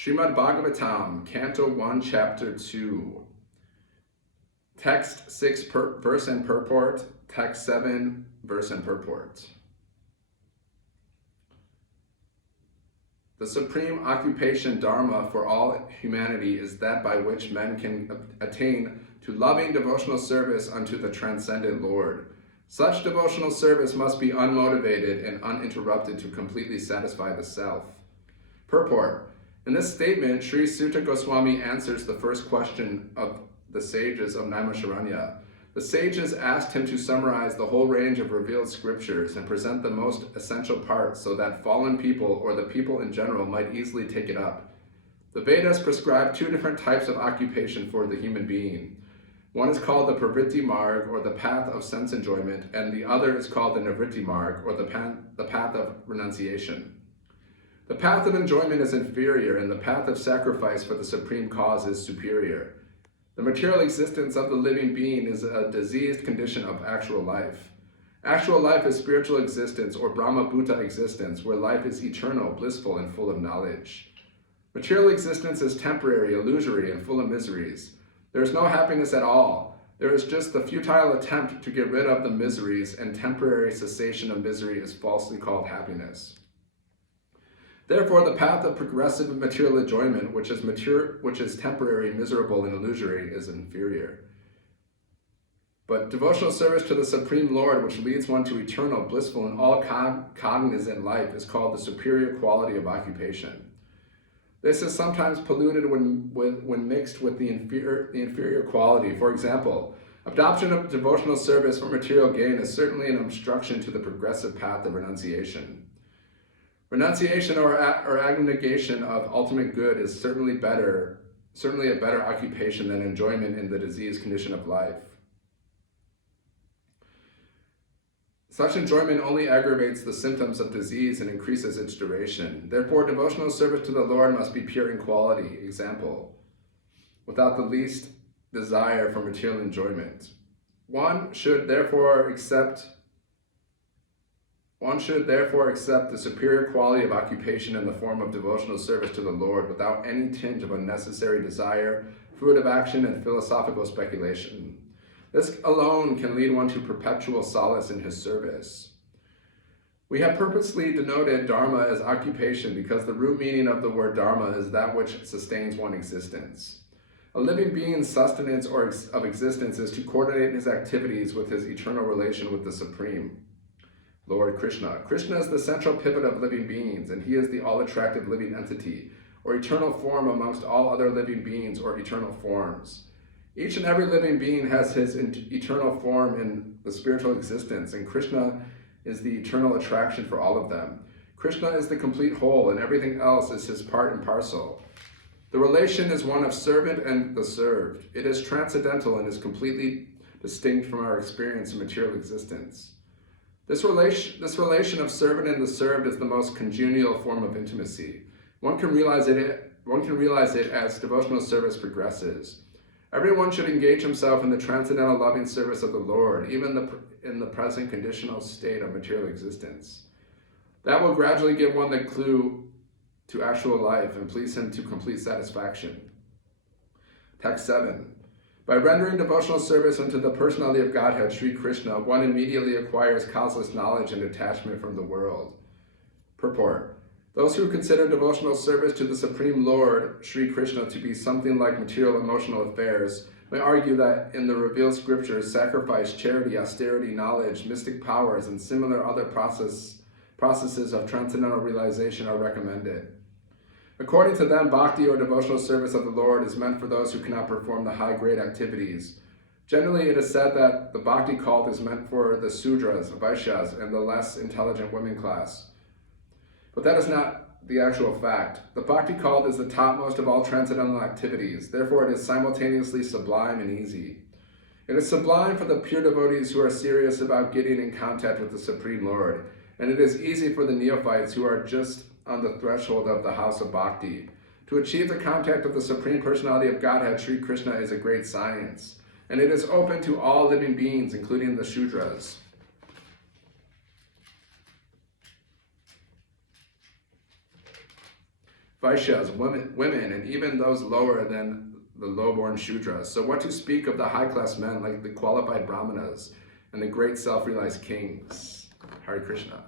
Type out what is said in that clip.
Srimad Bhagavatam, Canto 1, Chapter 2. Text 6, verse and purport. Text 7, verse and purport. The supreme occupation dharma for all humanity is that by which men can attain to loving devotional service unto the transcendent Lord. Such devotional service must be unmotivated and uninterrupted to completely satisfy the self. Purport. In this statement, Sri Sutta Goswami answers the first question of the sages of Naimisharanya. The sages asked him to summarize the whole range of revealed scriptures and present the most essential parts so that fallen people or the people in general might easily take it up. The Vedas prescribe two different types of occupation for the human being. One is called the pravritti marg, or the path of sense enjoyment, and the other is called the nivritti marg, or the path of renunciation. The path of enjoyment is inferior, and the path of sacrifice for the supreme cause is superior. The material existence of the living being is a diseased condition of actual life. Actual life is spiritual existence, or Brahma Bhuta existence, where life is eternal, blissful, and full of knowledge. Material existence is temporary, illusory, and full of miseries. There is no happiness at all. There is just the futile attempt to get rid of the miseries, and temporary cessation of misery is falsely called happiness. Therefore, the path of progressive material enjoyment, which is temporary, miserable, and illusory, is inferior. But devotional service to the Supreme Lord, which leads one to eternal, blissful, and all cognizant life, is called the superior quality of occupation. This is sometimes polluted when mixed with the inferior quality. For example, adoption of devotional service for material gain is certainly an obstruction to the progressive path of renunciation. Renunciation or abnegation of ultimate good is certainly a better occupation than enjoyment in the diseased condition of life. Such enjoyment only aggravates the symptoms of disease and increases its duration. Therefore, devotional service to the Lord must be pure in quality, example, without the least desire for material enjoyment. One should therefore accept the superior quality of occupation in the form of devotional service to the Lord without any tinge of unnecessary desire, fruitive action, and philosophical speculation. This alone can lead one to perpetual solace in his service. We have purposely denoted dharma as occupation because the root meaning of the word dharma is that which sustains one's existence. A living being's sustenance of existence is to coordinate his activities with his eternal relation with the Supreme Lord Krishna. Krishna is the central pivot of living beings, and he is the all-attractive living entity, or eternal form amongst all other living beings or eternal forms. Each and every living being has his eternal form in the spiritual existence, and Krishna is the eternal attraction for all of them. Krishna is the complete whole, and everything else is his part and parcel. The relation is one of servant and the served. It is transcendental and is completely distinct from our experience in material existence. This relation of servant and the served is the most congenial form of intimacy. One can realize it as devotional service progresses. Everyone should engage himself in the transcendental loving service of the Lord, even in the present conditional state of material existence. That will gradually give one the clue to actual life and please him to complete satisfaction. Text 7. By rendering devotional service unto the personality of Godhead, Sri Krishna, one immediately acquires causeless knowledge and detachment from the world. Purport. Those who consider devotional service to the Supreme Lord, Sri Krishna, to be something like material emotional affairs, may argue that in the revealed scriptures, sacrifice, charity, austerity, knowledge, mystic powers, and similar other processes of transcendental realization are recommended. According to them, bhakti or devotional service of the Lord is meant for those who cannot perform the high-grade activities. Generally, it is said that the bhakti cult is meant for the Sudras, Vaishyas, and the less intelligent women class. But that is not the actual fact. The bhakti cult is the topmost of all transcendental activities. Therefore, it is simultaneously sublime and easy. It is sublime for the pure devotees who are serious about getting in contact with the Supreme Lord, and it is easy for the neophytes who are just on the threshold of the house of bhakti. To achieve the contact of the Supreme Personality of Godhead, Sri Krishna, is a great science, and it is open to all living beings, including the Shudras. Vaishyas, women, and even those lower than the low-born Shudras. So what to speak of the high-class men like the qualified Brahmanas and the great self-realized kings? Hare Krishna.